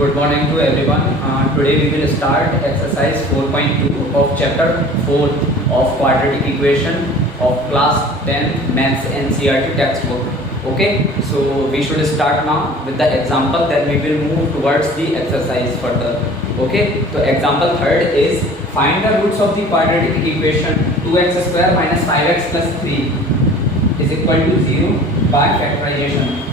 Good morning to everyone. Today we will start exercise 4.2 of chapter 4 of quadratic equation of class 10 maths NCERT textbook. Okay, so we should start now with the example, then we will move towards the exercise further. Okay, so example third is find the roots of the quadratic equation 2x square minus 5x plus 3 is equal to 0 by factorization.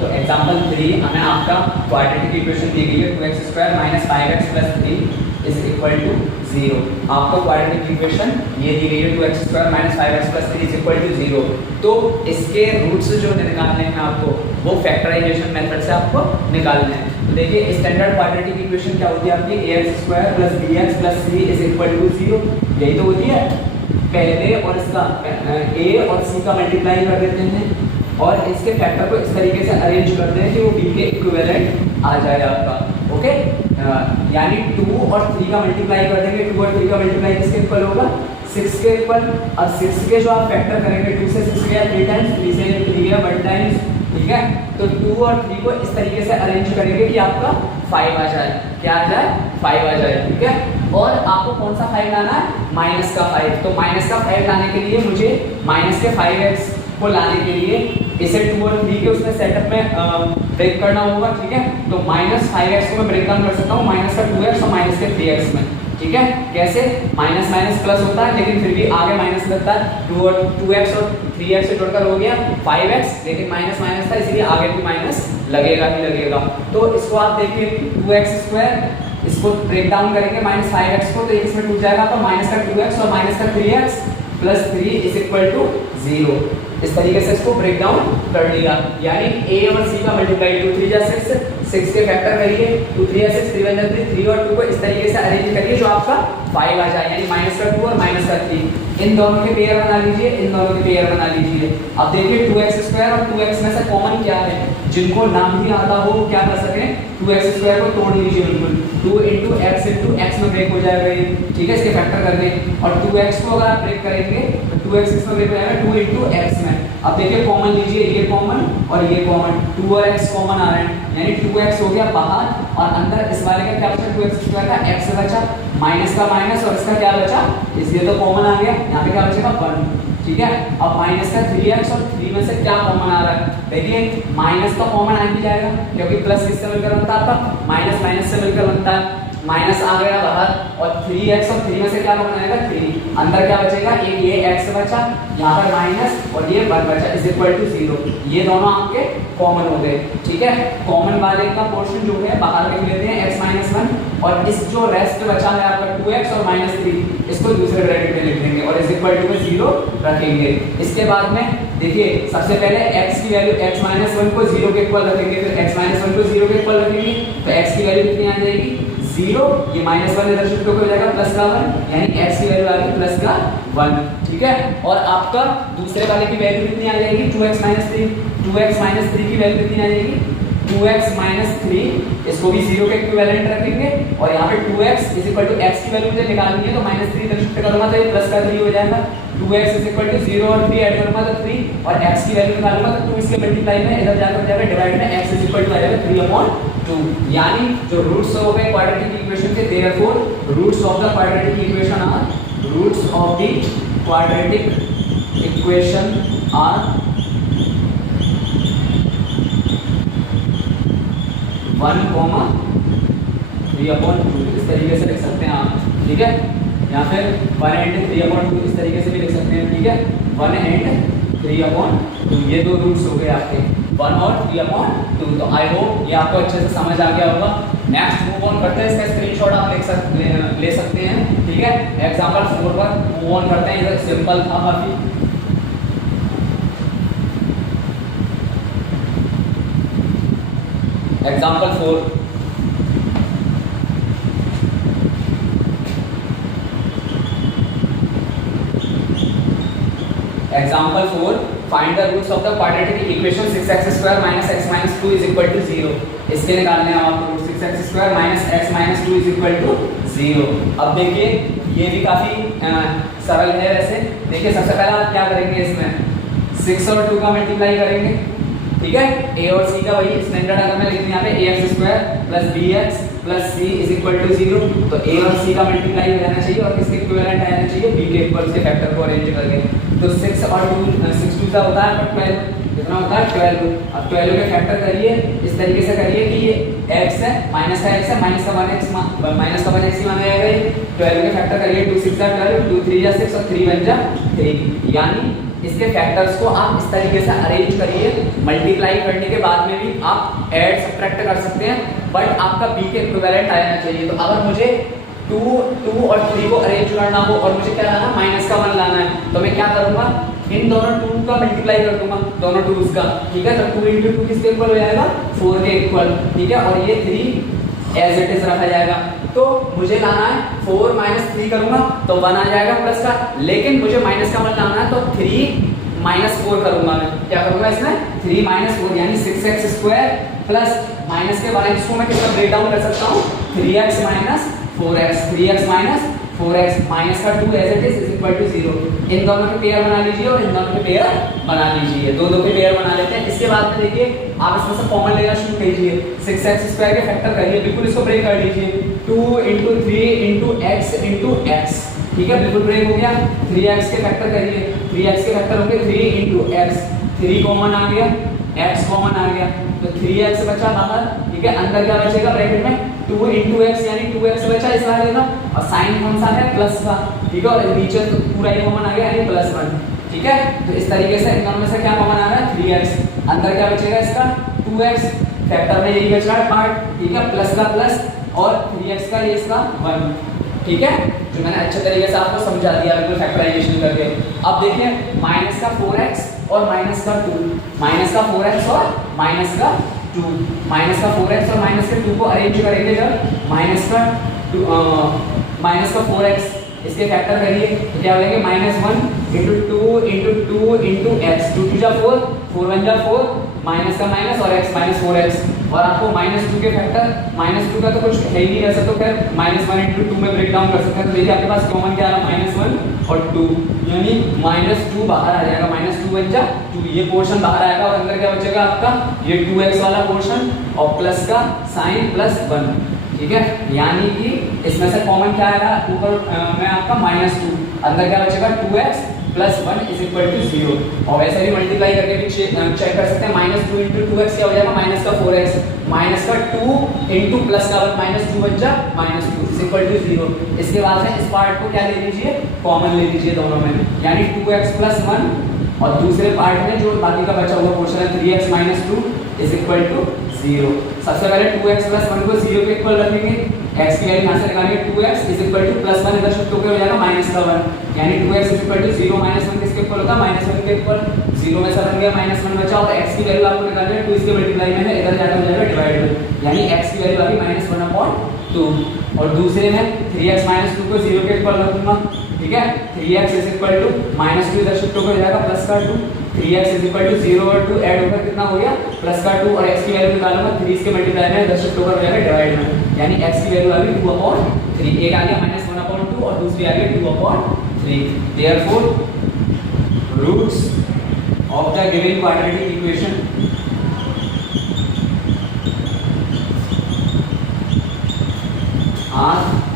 तो example 3 हमें आपका quadratic equation दी गई है 2x square minus 5x plus 3 is equal to 0। आपको quadratic equation ये दी गई है 2x square minus 5x plus 3 is equal to 0। तो इसके रूट्स जो निकालने हैं आपको वो फैक्टराइजेशन मेथड से आपको निकालने हैं। तो देखिए स्टैंडर्ड क्वाड्रेटिक इक्वेशन क्या होती है आपकी ax square plus bx plus c is equal to 0। यही तो होती है। पहले और इसका a और c का मल्टीप्लाई कर देते हैं और इसके फैक्टर को इस तरीके से अरेंज करते हैं कि वो b के इक्विवेलेंट आ जाए आपका। ओके, यानी 2 और 3 का मल्टीप्लाई कर देंगे। 2 और 3 का मल्टीप्लाई किसके इक्वल होगा? 6 के इक्वल। और 6 के जो आप फैक्टर करेंगे 2 से 6 गया 3 टाइम्स, 3 से 3 गया 1 टाइम्स, ठीक है। तो 2 और 3 को इस तरीके से अरेंज करेंगे कि आपका 5 आ जाए। क्या आ जाए? 5 आ जाए, ठीक है। और आपको कौन सा 5 लाना है? माइनस का 5। तो माइनस का 5 लाने के लिए मुझे माइनस के 5x को लाने के लिए इसे 2 और 3 के उसमें सेटअप में ब्रेक करना होगा, ठीक है। तो माइनस 5x को मैं ब्रेक डाउन कर सकता हूँ माइनस का 2x और माइनस के 3x में, ठीक है। कैसे? माइनस माइनस प्लस होता है लेकिन फिर भी आगे माइनस लगता है। 2x और 3x से जोड़कर हो गया 5x, लेकिन माइनस माइनस था इसलिए आगे भी माइनस लगेगा ही लगेगा। तो इसको आप देखिए 2x स्क्वायर, इसको ब्रेक डाउन करेंगे माइनस 5x को, तो एक इसमें टूट जाएगा। तो माइनस का 2x और माइनस का 3x plus 3 is equal to 0। इस तरीके से इसको ब्रेक डाउन कर लिया। यानी a और c का मल्टीप्लाई 2 3 जा 6 के फैक्टर करिए 2 3 जा 6 3 1 जा 3 3 और 2 को इस तरीके से अरेंज करिए जो आपका 5 आ जाए। यानी माइनस का 2 और माइनस का 3 इन दोनों के पेयर बना लीजिए, इन दोनों के पेयर बना लीजिए। अब देखिए 2x स्क्वायर और 2x में से कॉमन क्या है? जिनको नाम भी आता हो क्या कर सकें? 2x स्क्वायर को तोड़ लीजिए बिल्कुल। 2 into x में ब्रेक हो जाएगा ये, ठीक है। इसके फैक्टर कर दें और 2x को अगर आप ब्रेक करेंगे तो 2x इसमें ब्रेक हो जाएगा 2 into x में। अब देखिए कॉमन लीजिए, ये कॉमन और ये कॉमन, 2 और x कॉमन आ रहे हैं यानी 2x हो गया बाहर और अंदर इस वाले का क्या बचा? 2x स्क्वायर का x बचा, माइनस का माइनस और इसका क्या बचा? इसलिए तो कॉमन आ गया। यहाँ पे क्या बचेगा? 1, ठीक है। अब माइनस का 3x और 3 में से क्या कॉमन आ रहा है? देखिए माइनस तो कॉमन आ ही जाएगा क्योंकि प्लस किससे मिलकर बनता है आपका? माइनस माइनस से मिलकर बनता है। माइनस आ गया बाहर और 3x और 3 में से क्या कॉमन आएगा? 3। अंदर क्या बचेगा? एक ये x बचा, यहाँ पर माइनस और ये 1 बचा इज इक्वल टू 0। ये दोनों आपके कॉमन हो गए, ठीक है। कॉमन वाले का पोर्शन जो है बाहर लिख लेते हैं x माइनस 1 और इस जो रेस्ट बचा है आपका 2x और माइनस 3 इसको दूसरे ब्रैकेट में लिख देंगे और इज इक्वल टू में 0 रखेंगे। इसके बाद में देखिए सबसे पहले x की वैल्यू x माइनस 1 को 0 के इक्वल रखेंगे, फिर x माइनस 1 को 0 के इक्वल रखेंगे तो x की वैल्यू कितनी आ जाएगी? 0। ये माइनस 1 इधर शिफ्ट हो जाएगा प्लस का 1 यानी x की वैल्यू आ गई प्लस का 1, ठीक है। और आपका दूसरे वाले की वैल्यू कितनी आ जाएगी? 2x minus 3। 2x माइनस 3 की वैल्यू कितनी आ जाएगी? 2x माइनस 3, इसको भी 0 के इक्विवेलेंट रखेंगे और यहाँ पे 2x is equal to x की वैल्यू मुझे निकालनी है तो माइनस 3 इधर शिफ्ट करूंगा तो ये प्लस का 3 हो जाएगा। 2x इज इक्वल टू 0 और 3 ऐड करूंगा तो 3 और x की वैल्यू निकालूंगा तो 2 इसके मल्टीप्लाई में इधर जाकर हो जाएगा डिवाइड में x इज इक्वल टू आ जाएगा 3/2। यानी जो रूट्स हो गए क्वाड्रेटिक इक्वेशन के, therefore roots of the quadratic equation are roots of the quadratic equation are 1,3/2 इस तरीके से लिख सकते हैं आप, ठीक है। या फिर 1 and 3/2 इस तरीके से भी लिख सकते हैं, ठीक है। 1 and 3/2 ये दो रूट्स हो गए आपके 1 और 3/2। तो आई होप ये आपको अच्छे से समझ आ गया होगा। नेक्स्ट मूव ऑन करते हैं, इसका स्क्रीनशॉट आप ले सकते हैं, ठीक है। एग्जांपल 4 पर मूव ऑन करते हैं। ये सिंपल था काफी। Example 4, example 4 find the roots of the quadratic equation 6x square minus x minus 2 is equal to 0। इसके निकालने हैं आपको root 6x square minus x minus 2 is equal to 0। अब देखिए ये भी काफी सरल है वैसे। देखिए सबसे पहले आप क्या करेंगे, इसमें 6 और 2 का मल्टीप्लाई करेंगे ठीक है। ए और सी का वही स्टैंडर्ड अगर मैं लिख दूं यहाँ पे ax square plus bx plus c is equal to 0, तो a और c का मल्टीप्लाई हो जाना चाहिए और किसके इक्विवेलेंट आना चाहिए, b के इक्वल के फैक्टर को अरेंज करके। तो 6 और 2 6 2 सा होता है 12, कितना होता है 12। अब 12 के फैक्टर करिए इस तरीके से करिए कि ये x है माइनस का x है माइनस का 1x माइनस का 1x ही माना जाएगा ये। 12 के फैक्टर करिए 2 6 12 2 3 6 और 3 1 3, यानी इसके फैक्टर्स को आप इस तरीके से अरेंज करिए। मल्टीप्लाई करने के बाद में भी आप ऐड सब्ट्रैक्ट कर सकते हैं, बट आपका b के इक्विवेलेंट आना चाहिए। तो अगर मुझे 2 2 और 3 को अरेंज करना हो और मुझे क्या लाना माइनस का 1 लाना है, तो मैं क्या करूंगा, इन दोनों 2 का मल्टीप्लाई कर दूंगा, दोनों 2s का, ठीक है। तो 2 × 2 किसके इक्वल हो जाएगा 4 के इक्वल, ठीक है। और ये 3 एज इट इज रखा जाएगा। तो मुझे लाना है 4 - 3 करूंगा तो 1 आ जाएगा प्लस का, लेकिन मुझे माइनस का 1 लाना है तो 3 - 4 करूंगा। मैं क्या करूंगा इसमें 3 - 4 यानी 6x स्क्वायर प्लस माइनस के 1x को मैं किसका ब्रेक डाउन कर सकता हूँ 3x - 4x 3x - 4x minus का 2 as it is equal to 0। इन दोनों के पेयर बना लीजिए और इन दोनों के पेयर बना लीजिए, दो के पेयर बना लेते हैं। इसके बाद में देखिए आप इसमें से कॉमन लेना शुरू कीजिए, 6x स्क्वायर के फैक्टर करिए, बिल्कुल इसको ब्रेक कर लीजिए, 2 × 3 × x × x, ठीक है, बिल्कुल ब्रेक हो गया। 3x के फैक्टर करिए, 3x के फैक्टर होंगे 3 × x, 3 कॉमन आ गया, x कॉमन आ गया, तो 3x बचा बाहर, ठीक है। अंदर क्या बचेगा ब्रैकेट में 2 × x यानी 2x बचा इस वाले का, और साइन कौन सा है प्लस का, ठीक है। और नीचे तो पूरा ही कॉमन आ गया यानी +1, ठीक है। तो इस तरीके से इन दोनों में से क्या कॉमन आ रहा है 3x, अंदर क्या बचेगा इसका 2x, फैक्टर में यही बच रहा है पार्ट, ठीक है, प्लस का प्लस और 3x का ये इसका 1, ठीक है। जो मैंने अच्छे तरीके से आपको समझा दिया बिल्कुल फैक्टराइजेशन करके। अब देखिए माइनस का 4x और माइनस का 2, माइनस का 4x और माइनस का 2, माइनस का 4x और माइनस के 2 को अरेंज करेंगे जब माइनस का 4x इसके फैक्टर करिए तो क्या हो जाएंगे -1 × 2 × 2 × x, 2 2 4 4 1 4 माइनस का माइनस और x -4x, और आपको -2 के फैक्टर -2 का तो कुछ है ही नहीं ऐसा, तो फिर -1 × 2 में ब्रेक डाउन कर सकते हैं। तो देखिए आपके पास कॉमन क्या आ रहा है -1 और 2, यानी -2 बाहर आ जाएगा, -2 बन जा 2, ये पोर्शन बाहर आएगा और अंदर क्या बचेगा आपका ये 2x वाला पोर्शन और प्लस का साइन +1, ठीक है। यानी कि इसमें से कॉमन क्या आएगा ऊपर में आपका -2, अंदर क्या बचेगा 2x + 1 इज इक्वल टू 0। और वैसे भी मल्टीप्लाई करके भी चेक कर सकते हैं, -2 × 2x क्या हो जाएगा माइनस का 4x, माइनस का 2 × प्लस का 1 -2 बन जा -2 इज इक्वल टू 0। इसके बाद में इस पार्ट को क्या ले लीजिए कॉमन ले लीजिए दोनों में, यानी 2x + 1 और दूसरे पार्ट में जो बाकी का बचा हुआ पोर्शन है 3x - 2 इज इक्वल टू 0। सबसे पहले 2x + 1 को 0 के इक्वल रखेंगे, x की वैल्यू यहाँ से निकालेंगे 2x इज इक्वल टू +1 इधर शिफ्ट होकर हो जाएगा माइनस का 1, यानी 2x इज इक्वल टू 0 -1 किसके इक्वल होगा -1 के इक्वल, 0 में से बन गया -1 बचा और x की वैल्यू आपको निकालनी है 2 इसके मल्टीप्लाई में है, इधर जाकर हो जाएगा डिवाइड में, यानी x की वैल्यू आ गई -1/2। और दूसरे में 3x - 2 को 0 के इक्वल रख दूंगा, ठीक है। 3x इज इक्वल टू -2 इधर शिफ्ट होकर हो जाएगा प्लस का 2, 3x इज इक्वल टू 0 और 2 ऐड होकर कितना हो गया प्लस का 2, और x की वैल्यू निकालूंगा 3 इसके मल्टीप्लाई में इधर शिफ्ट होकर हो जाएगा डिवाइड में, यानी x की वैल्यू आ गई 2/3, एक आ गया -1/2 और दूसरी आ गई 2/3। Therefore roots of the given quadratic equation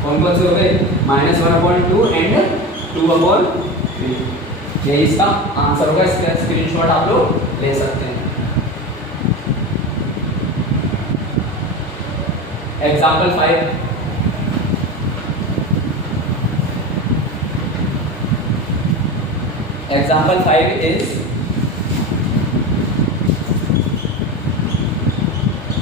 कौन से हो गए -1/2 एंड 2/3, यही इसका आंसर होगा। इसका स्क्रीनशॉट आप लोग ले सकते हैं। Example 5, example 5 is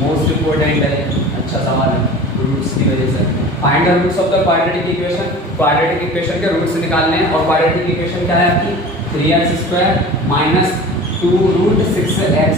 most important है, अच्छा सवाल है रूट्स की वजह से। Find the roots of the quadratic equation, quadratic equation के रूट्स निकालने हैं, और क्वाड्रेटिक इक्वेशन क्या है आपकी 3x² - 2√6x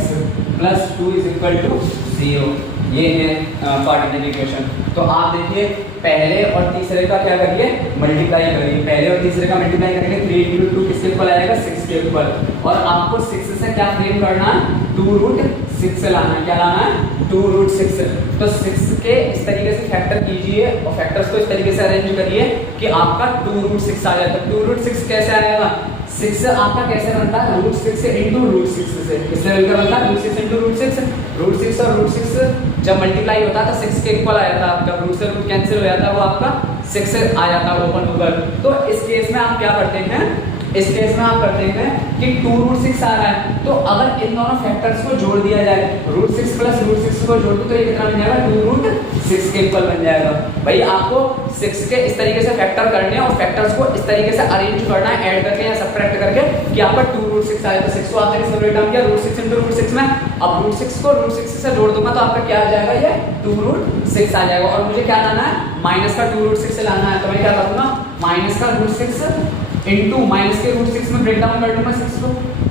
+ 2 is equal to 0, ये है क्वाड्रेटिक इक्वेशन। तो आप देखिए पहले और तीसरे का क्या करिए मल्टीप्लाई करिए, पहले और तीसरे का मल्टीप्लाई करेंगे 3 × 2 किसके इक्वल आएगा 6 के इक्वल, और आपको 6 से क्या फ्रेम करना है 2√6 से लाना है, क्या लाना है 2√6। तो 6 के इस तरीके से फैक्टर कीजिए और फैक्टर्स को इस तरीके से अरेंज करिए कि आपका 2√6 आ जाए। तो 2√6 कैसे आएगा 6 आपका कैसे बनता है, रूट 6 इंटू रूट 6 से, किससे मिलकर बनता है, रूट 6 इंटू रूट 6, रूट 6 और रूट 6 जब मल्टीप्लाई होता है तो 6 के इक्वल आ जाता है आपका, रूट से रूट कैंसिल हो जाता है, वो आपका 6 आ जाता है ओपन होकर। तो इस केस में आप क्या करते हैं, इस केस में आप करते हैं कि 2 रूट 6 आ रहा है, तो अगर इन दोनों फैक्टर्स को जोड़ दिया जाए, रूट 6 प्लस रूट 6 को जोड़ दो तो ये कितना बन जाएगा, 2 रूट 6 के इक्वल बन जाएगा। भाई आपको 6 के इस तरीके से फैक्टर करने हैं और फैक्टर्स को इस तरीके से अरेंज करना है ऐड करके या सबट्रैक्ट करके कि आपका 2 रूट 6 आए, तो 6 को आपने किसमें ब्रेक डाउन किया, रूट 6 इंटू रूट 6 में। अब रूट 6 को रूट 6 से जोड़ दूंगा तो आपका क्या आ जाएगा, ये 2 रूट 6 आ जाएगा। और मुझे क्या लाना है, माइनस का 2 रूट 6 से लाना है, तो मैं क्या करूंगा, माइनस का रूट 6 इंटू माइनस के रूट 6 में ब्रेक डाउन कर लूंगा 6 को,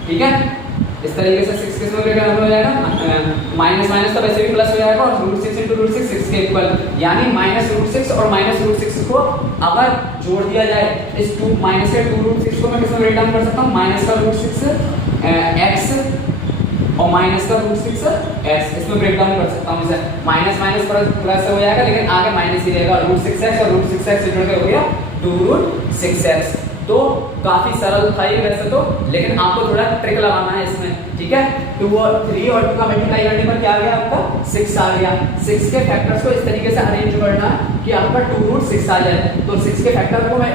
ठीक है। इस तरीके से 6 किस में ब्रेक डाउन हो जाएगा, माइनस माइनस तो वैसे भी प्लस हो जाएगा और रूट 6 इंटू रूट 6 6 के इक्वल, यानी माइनस रूट 6 और माइनस रूट 6 को अगर जोड़ दिया जाए, इस 2 माइनस के 2 रूट 6 को मैं किस में ब्रेक डाउन कर सकता हूँ, माइनस का रूट 6 एक्स और माइनस का रूट 6 एक्स, इसमें ब्रेक डाउन कर सकता हूँ इसे, माइनस माइनस प्लस हो जाएगा लेकिन आगे माइनस ही रहेगा, रूट 6x और रूट 6x जोड़ के हो गया 2 रूट 6x। तो काफी सरल था ये वैसे तो, लेकिन आपको थोड़ा ट्रिक लगाना है इसमें, ठीक है। 2 और 3 और 2 का मल्टीप्लाई करने पर क्या आ गया आपका, 6 आ गया। 6 के फैक्टर्स को इस तरीके से अरेंज करना है कि आपका 2 रूट 6 आ जाए। तो 6 के फैक्टर को मैं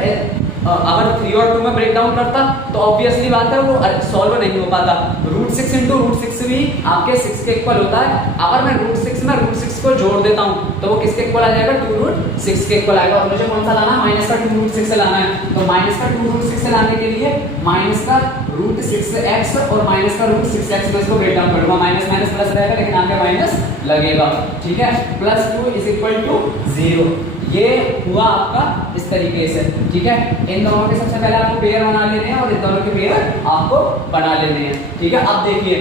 अगर 3 और 2 में ब्रेक डाउन करता तो ऑब्वियसली बात है वो सॉल्व नहीं हो पाता। रूट 6 इंटू रूट 6 भी आपके 6 के इक्वल होता है। अगर मैं रूट 6 में रूट 6 को जोड़ देता हूं तो वो किसके इक्वल आ जाएगा, 2 रूट 6 के इक्वल आएगा। और मुझे कौन सा लाना है, माइनस का 2 रूट 6 से लाना है। तो माइनस का 2 रूट 6 से लाने के लिए माइनस का रूट 6x और माइनस का रूट 6x में इसको ब्रेक डाउन करूंगा। माइनस माइनस प्लस रहेगा लेकिन आगे माइनस लगेगा, ठीक है। Plus 2 is equal to 0। ये हुआ आपका इस तरीके से, ठीक है। इन दोनों के सबसे पहले आपको पेयर बना लेने हैं और इन दोनों के पेयर आपको बना लेने हैं, ठीक है। अब देखिए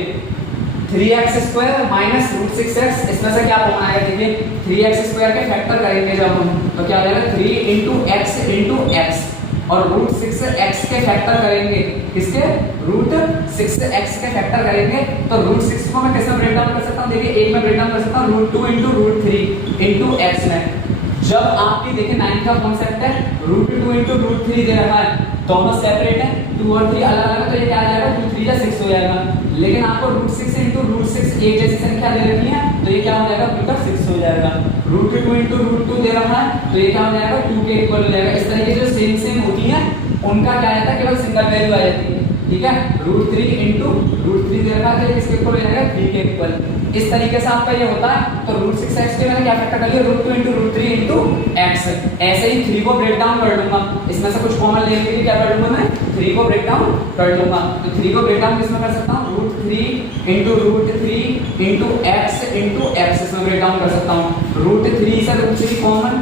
3x² माइनस रूट 6x, इसमें से क्या कॉमन आएगा, देखिए 3x² के फैक्टर करेंगे जब हम तो क्या हो जाएगा 3 इंटू x और रूट 6x के फैक्टर करेंगे, किसके, रूट 6x के फैक्टर करेंगे। तो रूट 6 को मैं कैसे ब्रेक डाउन कर सकता हूँ, देखिए एक में ब्रेक डाउन कर सकता हूँ root 2 into root 3 into x में। जब आपकी देखिए 9 का कॉन्सेप्ट है, रूट 2 इंटू रूट 3 दे रखा है, दोनों सेपरेट है, 2 और 3 अलग अलग है, तो ये क्या आ जाएगा 2 3 या 6 हो जाएगा। लेकिन आपको रूट 6 इंटू रूट 6 एक जैसी संख्या दे रखी है तो ये क्या हो जाएगा, बिल्कुल 6 हो जाएगा। रूट 2 इंटू रूट 2 दे रखा है तो ये क्या हो जाएगा 2 के इक्वल हो जाएगा। इस तरीके से जो सेम सेम होती है उनका क्या रहता है, केवल सिंगल वैल्यू आ जाती है, ठीक है। रूट 3 इंटू रूट 3 दे रखा है तो किसके इक्वल हो जाएगा 3 के इक्वल। इस तरीके से आपका ये होता है। तो रूट 6x के मैंने क्या फैक्टर कर लिया, root 2 into root 3 into x। ऐसे ही 3 को ब्रेक डाउन कर लूंगा, इसमें से कुछ कॉमन लेने के लिए क्या कर लूंगा मैं 3 को ब्रेक डाउन कर लूंगा। तो 3 को ब्रेक डाउन किसमें कर सकता हूँ, root 3 into root 3 into x इसमें ब्रेक डाउन कर सकता हूँ। रूट 3 से रूट 3 कॉमन,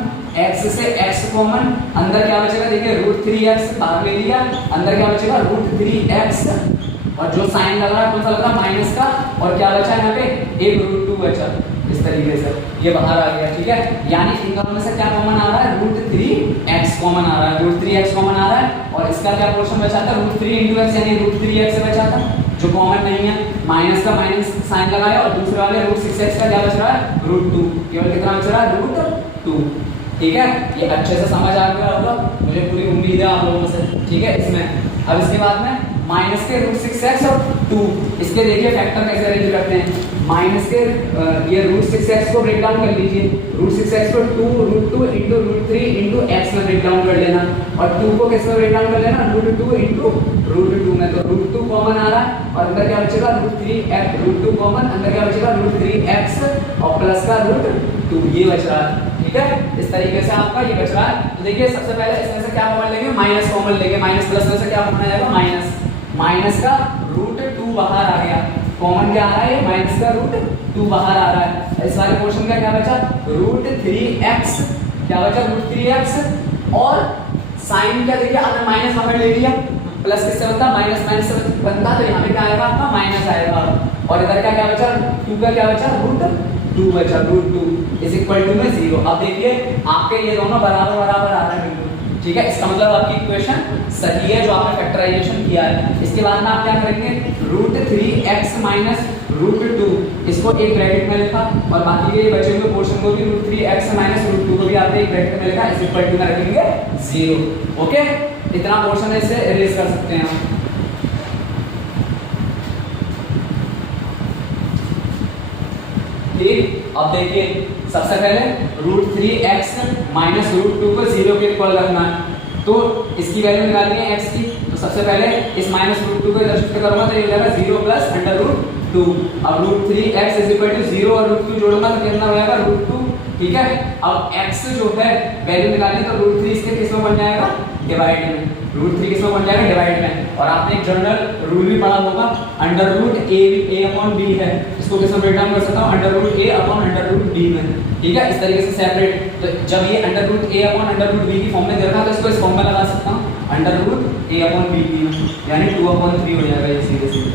x से x कॉमन, अंदर क्या बचेगा देखिए रूट 3x बाहर ले लिया, अंदर क्या बचेगा रूट 3x और जो साइन लग रहा है कौन सा लग रहा है माइनस का, और क्या बचा यहाँ पे एक रूट 2 बचा। इस तरीके से ये बाहर आ गया, ठीक है। यानी इन दोनों में से क्या कॉमन आ रहा है, रूट 3x कॉमन आ रहा है, रूट 3x कॉमन आ रहा है। और इसका क्या पोर्शन बचा था, रूट 3 इंटू एक्स यानी रूट 3x से बचा था जो कॉमन नहीं है। माइनस का माइनस साइन लगाया और दूसरे वाले रूट 6x का क्या बच रहा है, रूट 2। केवल कितना बच रहा है, रूट 2, ठीक है। ये अच्छे से समझ आ गया होगा, मुझे पूरी उम्मीद है आप लोगों से, ठीक है। इसमें अब इसके बाद में माइनस के रूट 6x और 2 इसके देखिए फैक्टर कैसे अरेंज करते हैं। माइनस के ये रूट 6x को ब्रेक डाउन कर लीजिए, रूट 6x को 2 root 2 into root 3 into x में ब्रेक डाउन कर लेना और 2 को किस में ब्रेक डाउन कर लेना, रूट 2 इंटू रूट 2 में। तो रूट 2 कॉमन आ रहा है और अंदर क्या बचेगा रूट 3x, रूट 2 कॉमन, अंदर क्या बचेगा रूट 3x और प्लस का रूट 2 ये बच रहा है, ठीक है। इस तरीके से आपका ये बच रहा है। तो देखिए सबसे पहले इसमें से क्या कॉमन लेंगे, माइनस कॉमन लेंगे, माइनस प्लस में से क्या कॉमन आ जाएगा माइनस, माइनस का रूट 2 बाहर आ गया, कॉमन क्या आ रहा है माइनस का रूट 2 बाहर आ रहा है। इस वाले पोर्शन का क्या बचा, रूट 3x, क्या बचा रूट 3x और साइन क्या देखिए आपने माइनस बाहर ले लिया, प्लस किससे बनता माइनस माइनस से बनता, तो यहाँ पे क्या आएगा आपका माइनस आएगा। और इधर का क्या बचा 2 का क्या बचा रूट 2 बचा, रूट 2 इज इक्वल टू में 0। अब देखिए आपके ये दोनों बराबर बराबर आ रहा है बिल्कुल, ठीक है। इसका मतलब आपकी इक्वेशन सही है जो आपने फैक्टराइजेशन किया है। इसके बाद में आप क्या करेंगे, रूट 3x माइनस रूट 2 इसको एक ब्रैकेट में लिखा और बाकी के बचे हुए पोर्शन को भी रूट 3x माइनस रूट 2 को भी आपने एक ब्रैकेट में लिखा, इस इक्वल टू में रखेंगे 0। ओके, इतना पोर्शन ऐसे इरेज कर सकते हैं हम। ठीक, अब देखिए सबसे पहले √3x माइनस √2 को 0 के इक्वल रखना है, तो इसकी वैल्यू निकालनी है x की। तो सबसे पहले इस माइनस √2 को इधर शिफ्ट करूंगा तो ये हो जाएगा 0 प्लस √2। अब √3x इज इक्वल टू 0 और √2 जोड़ूंगा तो कितना हो जाएगा √2। ठीक है, अब x जो है वैल्यू निकालनी है तो √3 इसके किस में बन जाएगा, डिवाइड में। √3 किस में बन जाएगा, डिवाइड में। और आपने एक जनरल रूल भी पढ़ा होगा, √a/b है, इसको किस में ब्रेक डाउन कर सकता हूं, √a/√b में। ठीक है, इस तरीके से सेपरेट। तो जब ये √a/√b की फॉर्म में दे रखा है तो इसको इस फॉर्म में लगा सकता हूं, √a/b यानी 2/3 हो जाएगा ये सीधे सीधे।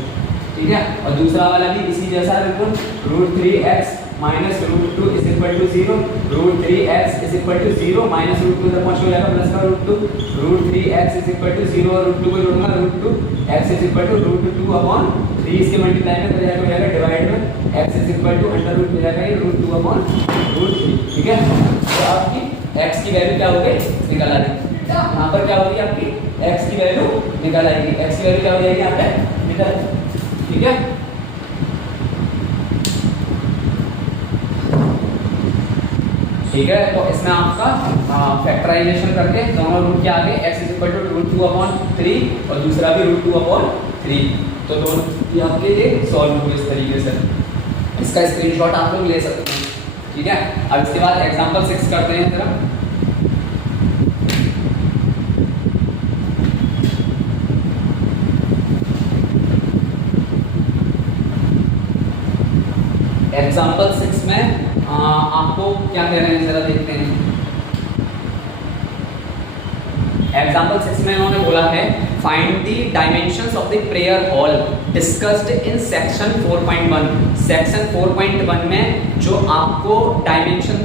ठीक है, और दूसरा वाला भी इसी जैसा है बिल्कुल, √3x minus √2 is equal to 0, √3x is equal to 0 minus √2 इधर पहुंच हो जाएगा प्लस का √2, √3x इज इक्वल टू 0 और √2 को जोड़ूंगा √2x इज इक्वल टू √2/3, इसके मल्टीप्लाई में हो जाएगा डिवाइड में, x इज इक्वल टू √2 हो जाएगा ये √2/3। ठीक है, तो आपकी x की वैल्यू क्या हो गई, निकल आ जाएगी। यहाँ पर क्या होगी आपकी x की वैल्यू निकल आएगी, x की वैल्यू क्या हो जाएगी यहाँ पे निकल। ठीक है, ठीक है, तो इसमें आपका फैक्टराइजेशन करके दोनों रूट के आगे x इज इक्वल टू √2/3 और दूसरा भी √2/3, तो दोनों ये आपके ये सॉल्व हुए इस तरीके से। इसका स्क्रीनशॉट आप लोग ले सकते हैं। ठीक है, अब इसके बाद एग्जांपल 6 करते हैं जरा। एग्जाम्पल 6 में आपको क्या कह रहे हैं जरा देखते हैं। एग्जाम्पल 6 में इन्होंने बोला है find the dimensions of the prayer hall discussed in section 4.1। Section 4.1 में जो आपको डायमेंशन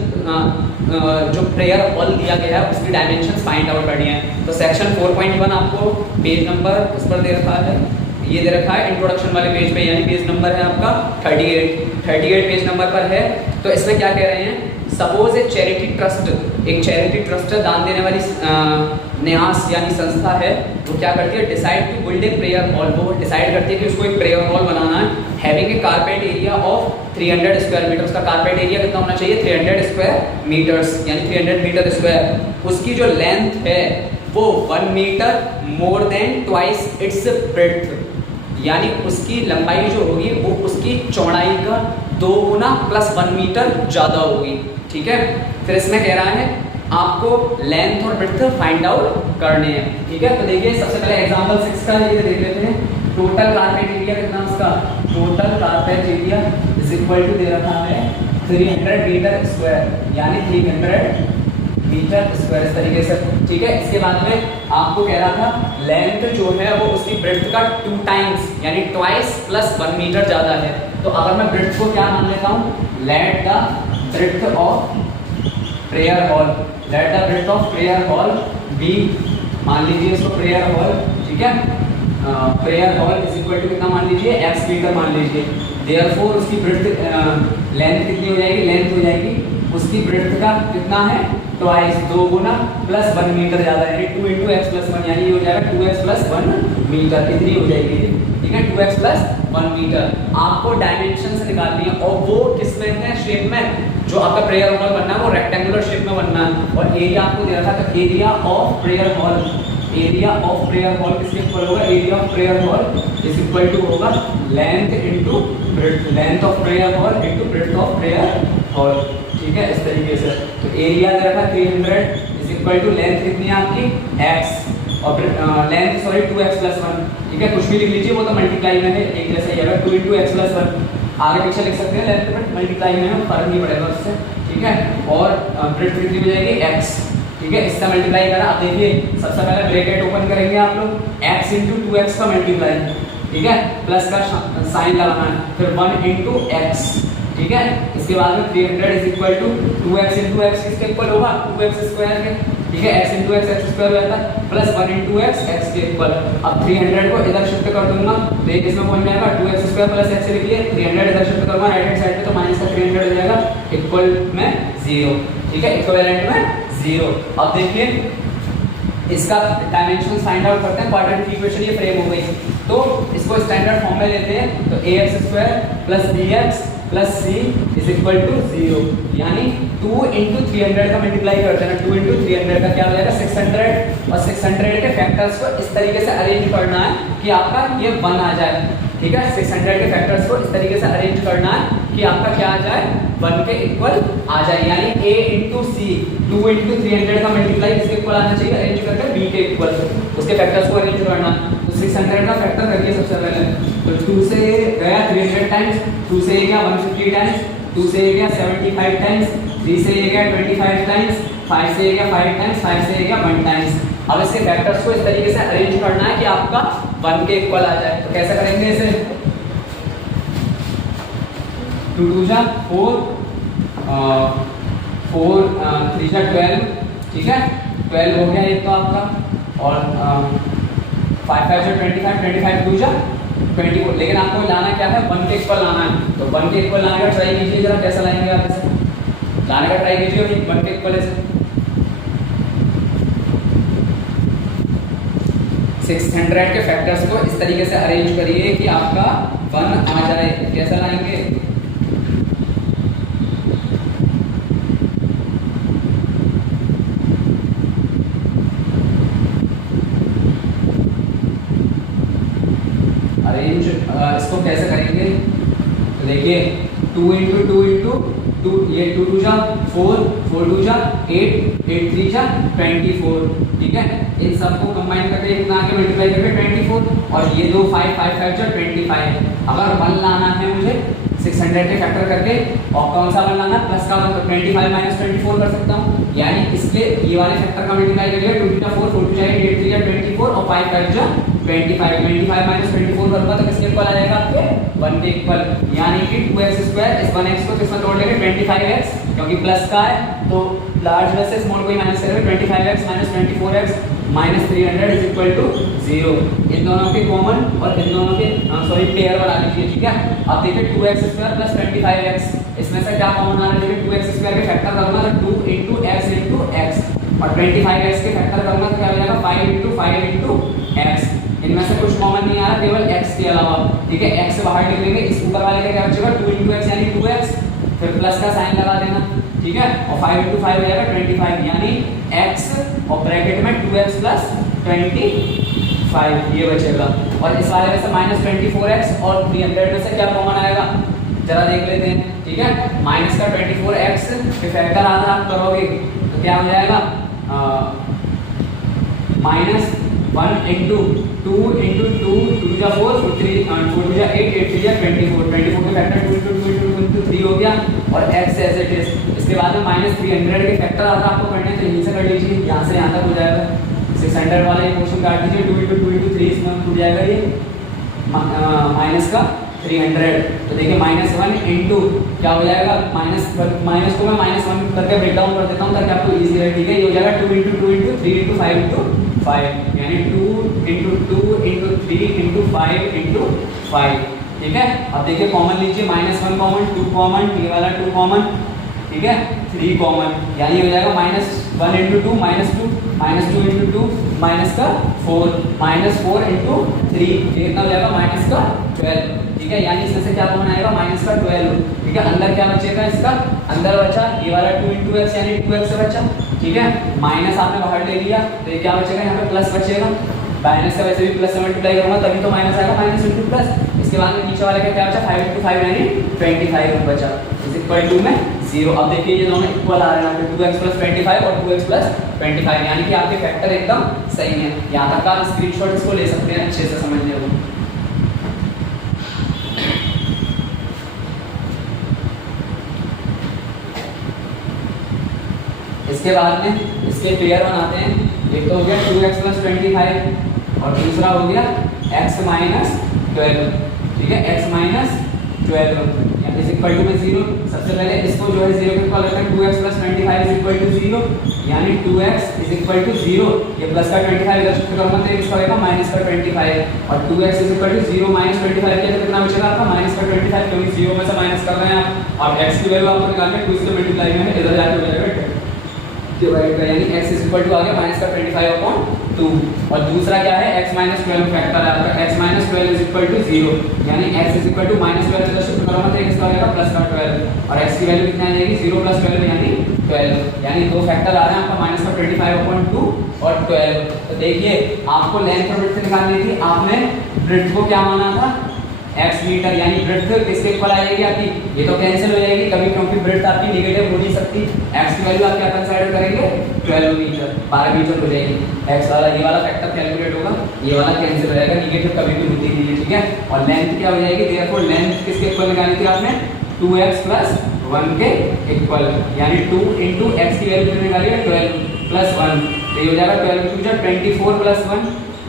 जो प्रेयर हॉल दिया गया है उसकी डायमेंशंस फाइंड आउट करनी है। तो सेक्शन 4.1 आपको पेज नंबर इस पर दे रखा है, ये दे रखा है इंट्रोडक्शन वाले पेज पे, यानी पेज नंबर है आपका 38 पेज नंबर पर है। तो इसमें क्या कह रहे हैं, सपोज ए चैरिटी ट्रस्ट, एक चैरिटी ट्रस्ट दान देने वाली न्यास यानी संस्था है, वो क्या करती है, decide to build a prayer hall, वो डिसाइड करती है कि उसको एक प्रेयर हॉल बनाना है, having a carpet area of 300 square metre. उसका कारपेट एरिया कितना होना चाहिए, 300 स्क्वायर मीटर्स यानी 300 मीटर स्क्वायर। उसकी जो लेंथ है वो 1 metre more than twice its breadth, यानी उसकी लंबाई जो होगी वो उसकी चौड़ाई का 2 गुना प्लस 1 मीटर ज़्यादा होगी। ठीक है, फिर इसमें कह रहा है आपको लेंथ और ब्रेड्थ फाइंड आउट करने हैं। ठीक है, तो देखिए सबसे पहले एग्जांपल 6 का ये देख लेते हैं। टोटल कारपेट एरिया कितना उसका, total carpet area is equal to दे रखा है 300 मीटर स्क्वायर यानी 300 मीटर स्क्वायर इस तरीके से। ठीक है, इसके बाद में आपको कह रहा था लेंथ जो है वो उसकी ब्रेड्थ का 2 टाइम्स यानी ट्वाइस प्लस 1 मीटर ज़्यादा है। तो अगर मैं ब्रेड्थ को क्या मान लेता हूँ, let the breadth of prayer hall, let the breadth of prayer hall be, मान लीजिए इसको प्रेयर हॉल। ठीक है, prayer hall is equal to कितना मान लीजिए, x मीटर मान लीजिए। देयरफॉर उसकी ब्रेड्थ लेंथ कितनी हो जाएगी, लेंथ हो जाएगी उसकी ब्रेड्थ का कितना है, ट्वाइस 2 गुना प्लस 1 मीटर ज़्यादा यानी 2 × x + 1 यानी ये हो जाएगा 2x + 1 मीटर, कितनी हो जाएगी। ठीक है, 2x + 1 मीटर आपको डायमेंशन से निकालनी है और वो किस में है, शेप में। जो आपका प्रेयर हॉल बनना है वो रेक्टेंगुलर शेप में बनना है और एरिया आपको दे रखा था, area of prayer hall, area of prayer hall किसके इक्वल होगा, area of prayer hall is equal to होगा length into breadth, length of prayer hall into breadth of prayer hall. ठीक है, इस तरीके से। तो एरिया दे रखा 300 इज इक्वल टू लेंथ कितनी है आपकी x और लेंथ सॉरी 2x + 1। ठीक है, कुछ भी लिख लीजिए वो तो मल्टीप्लाई में है, एक जैसा ही है, 2 × x + 1 आगे पीछे लिख सकते हैं, लेंथ में मल्टीप्लाई में है, फर्क नहीं पड़ेगा उससे। ठीक है, और ब्रेड्थ कितनी हो जाएगी x। ठीक है, इसका मल्टीप्लाई करा। अब देखिए सबसे पहले ब्रैकेट ओपन करेंगे आप लोग, x × 2x का मल्टीप्लाई। ठीक है, प्लस का साइन लगाना है, फिर 1 × x। ठीक है, इसके बाद में 300 is equal to 2x × x किसके इक्वल होगा, 2x स्क्वायर के। ठीक है, x × x x स्क्वायर हो जाता है प्लस 1 × x x के इक्वल। अब 300 को इधर शिफ्ट कर दूंगा तो एक इसमें पहुंच जाएगा 2x स्क्वायर प्लस x लिख लिए, 300 इधर शिफ्ट करूंगा राइट हैंड साइड पे तो माइनस का 300 हो जाएगा, इक्वल में 0। ठीक है, इक्विवेलेंट में 0। अब देखिए इसका डायमेंशन फाइंड आउट करते हैं, क्वाड्रेटिक इक्वेशन ये फ्रेम हो गई। तो इसको स्टैंडर्ड फॉर्म में लेते हैं, तो ax² + bx plus c is equal to 0, यानी 2 इंटू 300 का मल्टीप्लाई करते हैं, 2 इंटू 300 का क्या हो जाएगा 600, और 600 के फैक्टर्स को इस तरीके से अरेंज करना है कि आपका ये 1 आ जाए, ठीक है। 600 के फैक्टर्स को इस तरीके से अरेंज करना है कि आपका क्या आ जाए 1 के इक्वल आ जाए, यानी a इंटू सी 2 इंटू 300 का मल्टीप्लाई इसके इक्वल आना चाहिए, अरेंज करके b के इक्वल उसके फैक्टर्स को अरेंज करना है। तो 600 का फैक्टर करिए सबसे पहले, तो 2 से गया 300 टाइम्स, 2 से गया 150 टाइम्स, 2 से गया 75 टाइम्स, 3 से गया 25 टाइम्स, 5 से गया 5 टाइम्स, 5 से गया 1 टाइम्स। अब इसके फैक्टर्स को इस तरीके से अरेंज करना है कि आपका 1 के इक्वल आ जाए। तो कैसे करेंगे इसे, 2 2 जा 4, 4 3 जा 12, ठीक है 12 हो गया एक तो आपका, और 5 5 जा 25, 25 2 जा 24, लेकिन आपको लाना क्या है 1 के इक्वल लाना है। तो 1 के इक्वल लाने का ट्राई कीजिए जरा, कैसा लाएंगे आप इसे, लाने का ट्राई कीजिए 1 के इक्वल इसे। 600 के फैक्टर्स को इस तरीके से अरेंज करिए कि आपका 1 आ जाए। कैसा लाएंगे, अरेंज इसको कैसे करेंगे, तो देखिए 2 इंटू 2 इंटू 2, ये 2 2 जा 4, 4 2 जा 8, 8 3 जा 24, ठीक है। इन सबको कंबाइन करके इतना आगे मल्टीप्लाई करके 24, और ये दो 5 5 5 जा 25। अगर 1 लाना है मुझे 600 के फैक्टर करके, और कौन सा 1 लाना, प्लस का 1, तो 25 माइनस 24 कर सकता हूँ, यानी इसके ये वाले फैक्टर का मल्टीप्लाई करिए, 2 2 4, 4 2 जा 8, 8 3 जा 24, और 5 5 जा 25, 25 माइनस 24 करूंगा तो किसके इक्वल आ जाएगा आपके 1 के इक्वल, यानी कि 2x स्क्वायर, इस 1x को किसमें तोड़ लेंगे 25x, क्योंकि प्लस का है तो लार्ज में से स्मॉल को ही माइनस करेंगे, 25x minus 24x minus 300 is equal to 0। इन दोनों के कॉमन और इन दोनों के सॉरी पेयर बना लीजिए, ठीक है। अब देखिए 2x स्क्वायर प्लस 25x, इसमें से क्या कॉमन आ रहा है, देखिए 2x स्क्वायर के फैक्टर करूंगा तो 2 इंटू x इंटू x, और 25x के फैक्टर करूंगा तो क्या हो जाएगा 5 इंटू x। इनमें से कुछ कॉमन नहीं आ रहा, केवल x के अलावा, ठीक है। x से बाहर निकलेंगे, इस ऊपर वाले का क्या बचेगा 2 इंटू x यानी 2x, फिर प्लस का साइन लगा देना, ठीक है, और 5 इंटू 5 हो जाएगा 25, यानी x और ब्रैकेट में 2x प्लस 25 ये बचेगा। और इस वाले में से माइनस 24x और 300 में से क्या कॉमन आएगा जरा देख लेते हैं, ठीक है। माइनस का 24x के फैक्टर आधा आप करोगे तो क्या हो जाएगा माइनस 1 इंटू 2 इंटू 2, 2 जा 4, 4 2 जा 8, 8 3 जा 24, 24 के फैक्टर 2 इंटू 2 इंटू 2 इंटू 3 हो गया, और x एज इट इज। इसके बाद में माइनस 300 के फैक्टर आधा आपको करने तो यहीं से कर लीजिए, यहाँ से यहाँ तक हो जाएगा। 600 वाला इक्वेशन काट दीजिए, 2 इंटू 2 इंटू 3 इसमें टूट जाएगा ये माइनस का 300। तो देखिए माइनस 1 इंटू क्या हो जाएगा, माइनस को मैं माइनस 1 करके ब्रेक डाउन कर देता हूँ ताकि आपको ईजी रहे, ठीक है। ये हो जाएगा 2 इंटू 2 इंटू 3 इंटू 5 इंटू 5, यानी 2 इंटू 2 इंटू 3 इंटू 5 इंटू 5, ठीक है। अब देखिए कॉमन लीजिए, माइनस 1 कॉमन, 2 कॉमन, ये वाला 2 कॉमन, ठीक है, 3 कॉमन, यानी हो जाएगा minus 1 into 2 minus 2, minus 2 into 2 minus का 4, माइनस 4 इंटू 3 ये कितना हो जाएगा माइनस का 12, ठीक है। यानी इसमें से क्या कॉमन आएगा माइनस का 12, ठीक है। अंदर क्या बचेगा, इसका अंदर बचा ये वाला 2 इंटू एक्स यानी 2x बचा, ठीक है। माइनस आपने बाहर ले लिया तो ये क्या बचेगा, यहाँ पे प्लस बचेगा, माइनस का वैसे भी प्लस से मल्टीप्लाई करूंगा तभी तो माइनस आएगा, माइनस इंटू प्लस। इसके बाद में नीचे वाले का क्या बचा 5 इंटू 5 यानी 25 बचा, इज इक्वल टू में 0। अब देखिए ये दोनों इक्वल आ रहे हैं, 2x प्लस 25 और 2x प्लस 25, यानी कि आपके फैक्टर एकदम सही है। यहाँ तक आप स्क्रीनशॉट इसको ले सकते हैं अच्छे से समझने को। इसके बाद में इसके पेयर बनाते हैं, एक तो हो गया 2x प्लस 25 और दूसरा हो गया x माइनस 12, ठीक है, x minus 12 is equal to में 0। सबसे पहले इसको जो है 0 के इक्वल रखते हैं, 2x plus 25 is equal to 0, यानी 2x इज इक्वल टू 0। ये प्लस का 25 इधर शिफ्ट करूंगा तो इसका होगा माइनस का 25, और 2x is equal to 0 minus 25 के कितना बचेगा आपका माइनस का 25, क्योंकि 0 में से माइनस कर रहे हैं आप, और x की वैल्यू आपको निकालनी है 2 से मल्टीप्लाई में इधर जाके हो जाएगा 10। डिवाइड का, यानी x इज इक्वल टू आ गया माइनस का 25/2। और दूसरा क्या है, x माइनस 12 फैक्टर है आपका, x minus 12 is equal to 0, यानी x इज इक्वल टू माइनस 12 का शिफ्ट करो मत, इसका आएगा प्लस का 12, और x की वैल्यू कितना आ जाएगी 0 प्लस 12 यानी 12, यानी दो फैक्टर आ रहे हैं आपका माइनस का 25/2 और 12। तो देखिए आपको लेंथ और ब्रेड्थ निकालनी थी, आपने ब्रेड्थ को क्या माना था x मीटर, यानी ब्रेड्थ किसके इक्वल आ जाएगी आपकी, ये तो कैंसिल हो जाएगी कभी, क्योंकि ब्रेड्थ आपकी नेगेटिव हो नहीं सकती। x की वैल्यू आप क्या कंसीडर करेंगे 12 मीटर, 12 मीटर हो जाएगी। x वाला ये वाला फैक्टर कैलकुलेट होगा, ये वाला कैंसिल हो जाएगा, नेगेटिव कभी भी होती नहीं है, ठीक है। और लेंथ क्या हो जाएगी, देयरफॉर लेंथ किसके इक्वल निकालनी थी आपने 2x प्लस 1 के इक्वल, यानी 2 इंटू एक्स की वैल्यू निकाली है 12 प्लस 1, तो ये हो जाएगा 12 टू 24 प्लस 1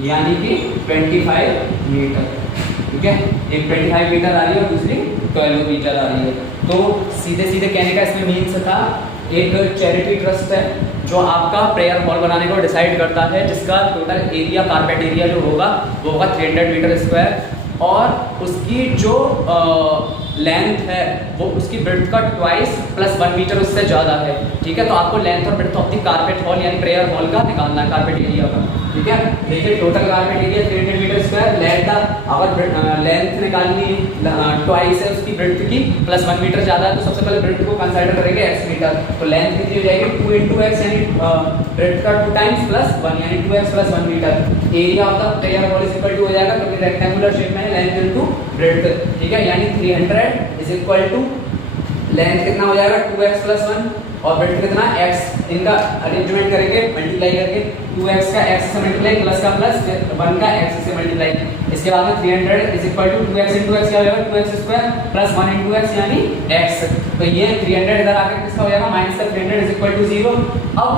यानी कि 25 मीटर, ठीक है। एक 25 मीटर आ रही है और दूसरी 12 मीटर आ रही है। तो सीधे सीधे कहने का इसमें मीन्स था, एक चैरिटी ट्रस्ट है जो आपका प्रेयर हॉल बनाने को डिसाइड करता है, जिसका टोटल एरिया कारपेट एरिया जो होगा वो होगा 300 मीटर स्क्वायर, और उसकी जो लेंथ है वो उसकी ब्रेड्थ का ट्वाइस प्लस 1 मीटर उससे ज़्यादा है, ठीक है। तो आपको लेंथ और breadth of the carpet hall यानी प्रेयर हॉल का निकालना है, कारपेट एरिया का, ठीक है। देखिए total carpet area 300 metre square, length निकालनी ट्वाइस है उसकी ब्रेड्थ की प्लस 1 मीटर ज़्यादा है, तो सबसे पहले ब्रेड्थ को कंसीडर करेंगे x मीटर, तो लेंथ कितनी हो जाएगी 2 इंटू एक्स, यानी ब्रेड्थ का 2 टाइम्स प्लस 1 यानी 2x plus 1 metre. Area of the prayer hall is equal to हो जाएगा, क्योंकि रेक्टेंगुलर शेप में है, लेंथ इंटू ब्रेड्थ, ठीक है, यानी 300 इज इक्वल टू लेंथ कितना हो जाएगा 2x प्लस 1 और ब्रेड्थ कितना x, इनका अरेंजमेंट करेंगे मल्टीप्लाई करके, 2x का x से मल्टीप्लाई प्लस का प्लस 1 का x से मल्टीप्लाई, इसके बाद में 300 is equal to 2x into x क्या हो जाएगा 2x square plus 1 into x यानी x, तो ये 300 इधर आकर किसका हो जाएगा माइनस का 300 इज इक्वल टू 0। अब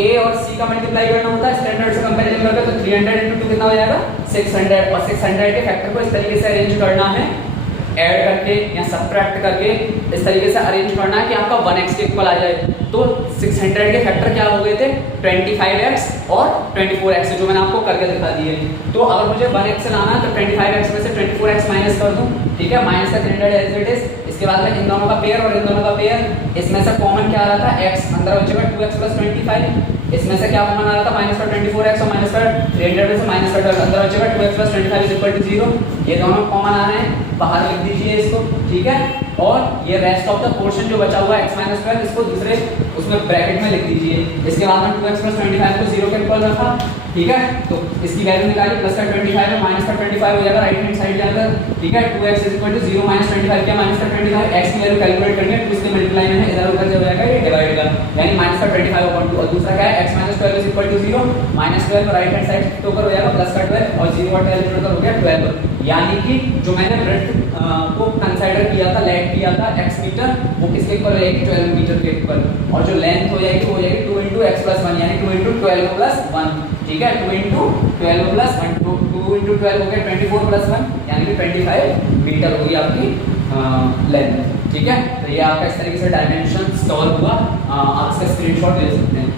a और c का मल्टीप्लाई करना होता है स्टैंडर्ड से कंपैरिजन करके, तो 300 इंटू 2 कितना हो जाएगा 600, और 600 के फैक्टर को इस तरीके से अरेंज करना है, ऐड करके या सब्ट्रैक्ट करके इस तरीके से अरेंज करना है कि आपका 1x के इक्वल आ जाए। तो 600 के फैक्टर क्या हो गए थे 25x और 24x, जो मैंने आपको करके दिखा दिए। तो अगर मुझे 1x से लाना है तो 25x में से 24x माइनस कर दूं, ठीक है, माइनस का 300 एज इट इज। इसके बाद में इन दोनों का पेयर और इन दोनों का पेयर, इसमें से कॉमन क्या आ रहा था x, अंदर बचेगा 2x प्लस 25, इसमें से क्या कॉमन आ रहा था माइनस का 24x और माइनस का 300 में से माइनस का 12, अंदर बचेगा 2x plus 25 is equal to 0, ये दोनों कॉमन आ रहे हैं, बाहर लिख दीजिए इसको, ठीक है। और ये रेस्ट ऑफ द पोर्शन जो बचा हुआ है x माइनस 12, इसको दूसरे उसमें ब्रैकेट में लिख दीजिए। इसके बाद में 2x प्लस 25 को 0 के इक्वल रखा, ठीक है, तो इसकी वैल्यू निकाली, प्लस का 25 है माइनस का 25 हो जाएगा राइट हैंड साइड जाकर, ठीक है। 2x is equal to 0 minus 25 क्या माइनस का 25, x की वैल्यू कैलकुलेट करनी है, 2 इसके मल्टीप्लाई में है, इधर उधर हो जाएगा ये डिवाइड का, यानी माइनस का 25/2, और दूसरा क्या है x minus 12 is equal to 0, minus 12 right hand side तो कर हो जाएगा प्लस का 12 और 0 और 12 जोड़कर हो गया 12, यानी कि जो मैंने ब्रेड्थ को कंसीडर किया था, लेट किया था x मीटर, वो किसके इक्वल है 12 मीटर के इक्वल, और जो लेंथ हो जाएगी वो हो जाएगी 2 इंटू एक्स प्लस 1 यानी 2 इंटू 12 प्लस 1, ठीक है, 2 इंटू 12 प्लस 1, 2 इंटू 12 हो गया 24 प्लस 1 यानी कि 25 मीटर होगी आपकी लेंथ, ठीक है। तो ये आपका इस तरीके से डायमेंशन सॉल्व हुआ, आप इसका स्क्रीनशॉट ले सकते हैं।